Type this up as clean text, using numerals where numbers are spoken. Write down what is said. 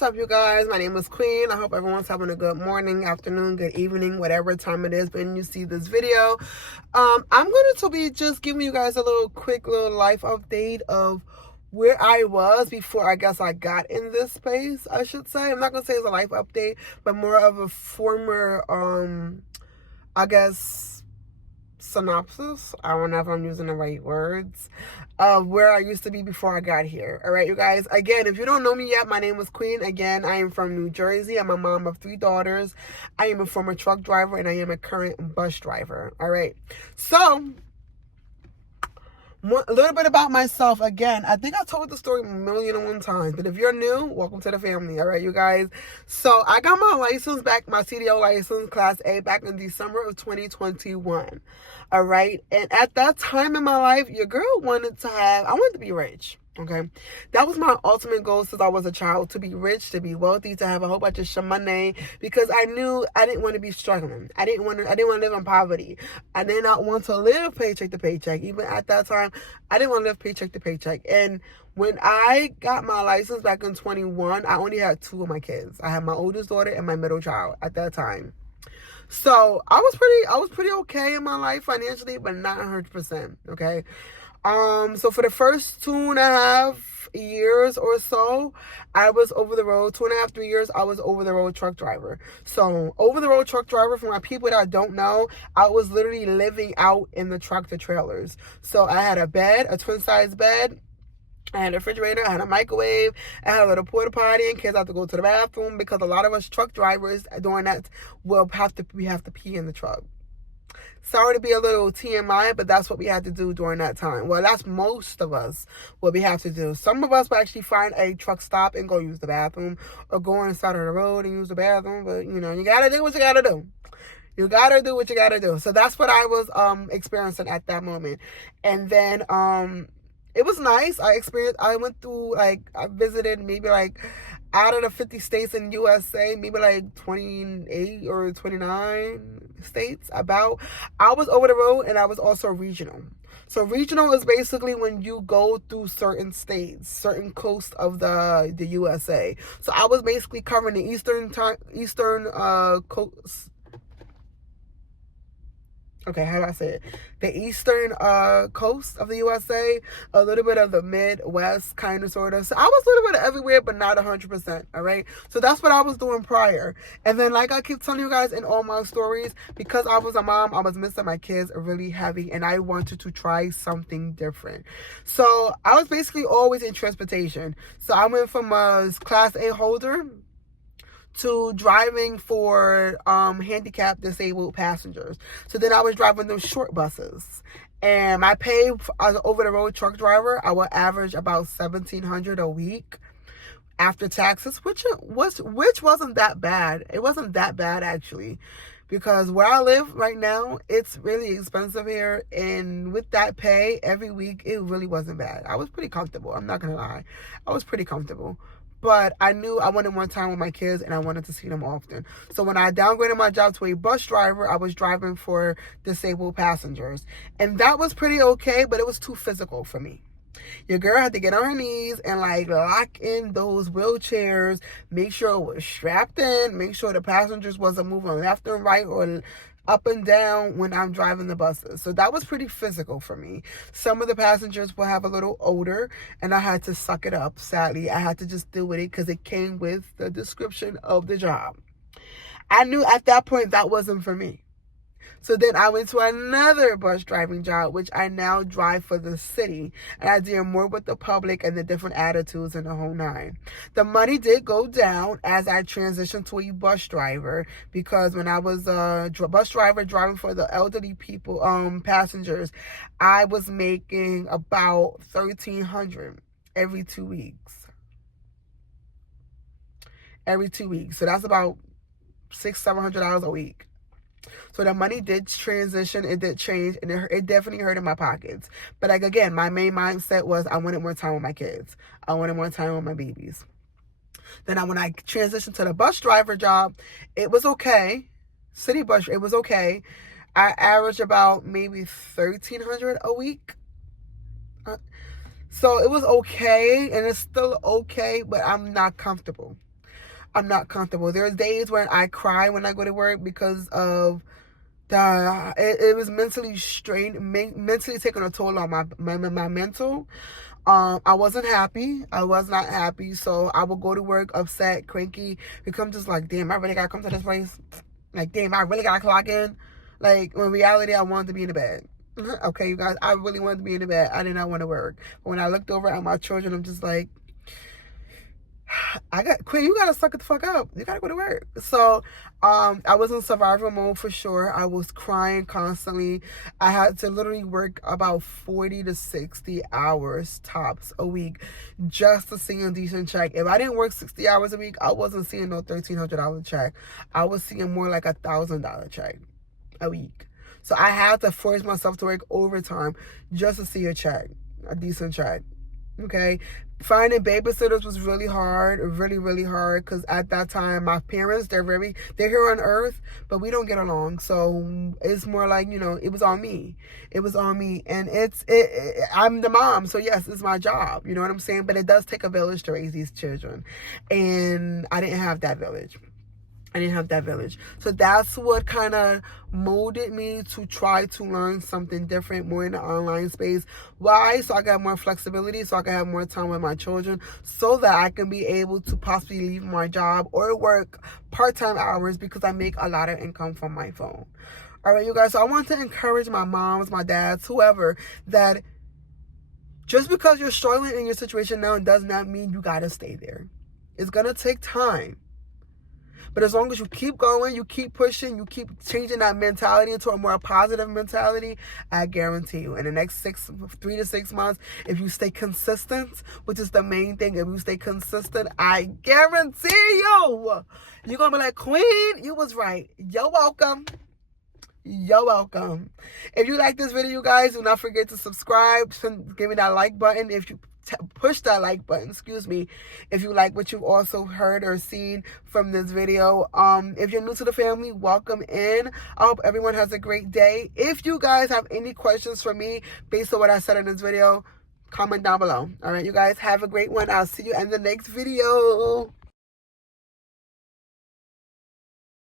What's up, you guys? My name is Queen. I hope everyone's having a good morning, afternoon, good evening, whatever time it is when you see this video. I'm going to be just giving you guys a quick little life update of where I was before I guess I got in this space, I should say. I'm not going to say it's a life update, but more of a former, I guess, synopsis. I don't know if I'm using the right words of where I used to be before I got here. All right, you guys. Again, if you don't know me yet, my name is Queen. Again, I am from New Jersey. I'm a mom of 3 daughters. I am a former truck driver and I am a current bus driver. All right. So, a little bit about myself. Again, I think I told the story 1,000,001 times, but if you're new, welcome to the family. All right, you guys. So I got my license back, my CDL license, Class A, back in December of 2021. All right, and at that time in my life, your girl I wanted to be rich. Okay, that was my ultimate goal since I was a child, to be rich, to be wealthy, to have a whole bunch of money, because I knew I didn't want to be struggling. I didn't want to live in poverty. I did not want to live paycheck to paycheck. Even at that time, I didn't want to live paycheck to paycheck. And when I got my license back in 21, I only had 2 of my kids. I had my oldest daughter and my middle child at that time. So I was pretty okay in my life financially, but not 100%. Okay. So for the first 2.5 years or so, I was over the road. 2.5, 3 years, I was over the road truck driver. So over the road truck driver, for my people that don't know, I was literally living out in the tractor trailers. So I had a bed, a twin size bed. I had a refrigerator, I had a microwave, I had a little porta potty in case I have to go to the bathroom, because a lot of us truck drivers doing that we have to pee in the truck. Sorry to be a little TMI, but that's what we had to do during that time. Well, that's most of us what we have to do. Some of us will actually find a truck stop and go use the bathroom, or go on the side of the road and use the bathroom. But, you got to do what you got to do. You got to do what you got to do. So that's what I was experiencing at that moment. And then it was nice. I went through, I visited maybe out of the 50 states in USA, maybe 28 or 29 states about. I was over the road, and I was also regional. So regional is basically when you go through certain states, certain coast of the USA. So I was basically covering the eastern coast. Okay, how do I say it? The eastern coast of the USA, a little bit of the Midwest, kind of, sort of. So I was a little bit of everywhere, but not 100%, all right? So that's what I was doing prior. And then, like I keep telling you guys in all my stories, because I was a mom, I was missing my kids really heavy, and I wanted to try something different. So I was basically always in transportation. So I went from a Class A holder to driving for handicapped disabled passengers. So then I was driving those short buses. And my pay as an over-the-road truck driver, I would average about $1,700 a week after taxes, which wasn't that bad. It wasn't that bad, actually, because where I live right now, it's really expensive here. And with that pay every week, it really wasn't bad. I was pretty comfortable. I'm not going to lie. I was pretty comfortable. But I knew I wanted more time with my kids, and I wanted to see them often. So when I downgraded my job to a bus driver, I was driving for disabled passengers. And that was pretty okay, but it was too physical for me. Your girl had to get on her knees and lock in those wheelchairs, make sure it was strapped in, make sure the passengers wasn't moving left and right or up and down when I'm driving the buses. So that was pretty physical for me. Some of the passengers will have a little odor, and I had to suck it up. Sadly, I had to just deal with it because it came with the description of the job. I knew at that point that wasn't for me. So then I went to another bus driving job, which I now drive for the city. And I deal more with the public and the different attitudes and the whole nine. The money did go down as I transitioned to a bus driver, because when I was a bus driver driving for the elderly people, passengers, I was making about $1,300 every 2 weeks. Every 2 weeks. So that's about $600-700 a week. So the money did transition, it did change, and it definitely hurt in my pockets. But again, my main mindset was I wanted more time with my kids. I wanted more time with my babies. Then when I transitioned to the bus driver job, it was okay. City bus, it was okay. I averaged about maybe $1,300 a week. So it was okay, and it's still okay, but I'm not comfortable. I'm not comfortable. There's days when I cry when I go to work because of it was mentally strained, mentally taking a toll on my mental. I wasn't happy. I was not happy. So I would go to work upset, cranky, become just like, damn, I really gotta come to this place. Like, damn, I really gotta clock in. Like, in reality, I wanted to be in the bed. Okay, you guys, I really wanted to be in the bed. I did not want to work. But when I looked over at my children, I'm just like, Quinn, you gotta suck it the fuck up. You gotta go to work. So I was in survival mode for sure. I was crying constantly. I had to literally work about 40 to 60 hours tops a week just to see a decent check. If I didn't work 60 hours a week, I wasn't seeing no $1,300 check. I was seeing more like $1,000 check a week. So I had to force myself to work overtime just to see a check, a decent check. Okay, finding babysitters was really hard, really hard, because at that time my parents, they're here on earth, but we don't get along. So it's more like, it was on me. And I'm the mom, so yes, it's my job, you know what I'm saying? But it does take a village to raise these children, and I didn't have that village. So that's what kind of molded me to try to learn something different, more in the online space. Why? So I got more flexibility, so I can have more time with my children, so that I can be able to possibly leave my job or work part-time hours, because I make a lot of income from my phone. All right, you guys, so I want to encourage my moms, my dads, whoever, that just because you're struggling in your situation now does not mean you got to stay there. It's going to take time. But as long as you keep going, you keep pushing, you keep changing that mentality into a more positive mentality, I guarantee you, in the next 3 to 6 months, if you stay consistent, which is the main thing, if you stay consistent, I guarantee you're going to be like, Queen, you was right. You're welcome. You're welcome. If you like this video, you guys, do not forget to subscribe. Give me that like button. If you push that like button, if you like what you've also heard or seen from this video. If you're new to the family, welcome in. I hope everyone has a great day. If you guys have any questions for me based on what I said in this video, comment down below. All right, you guys, have a great one. I'll see you in the next video.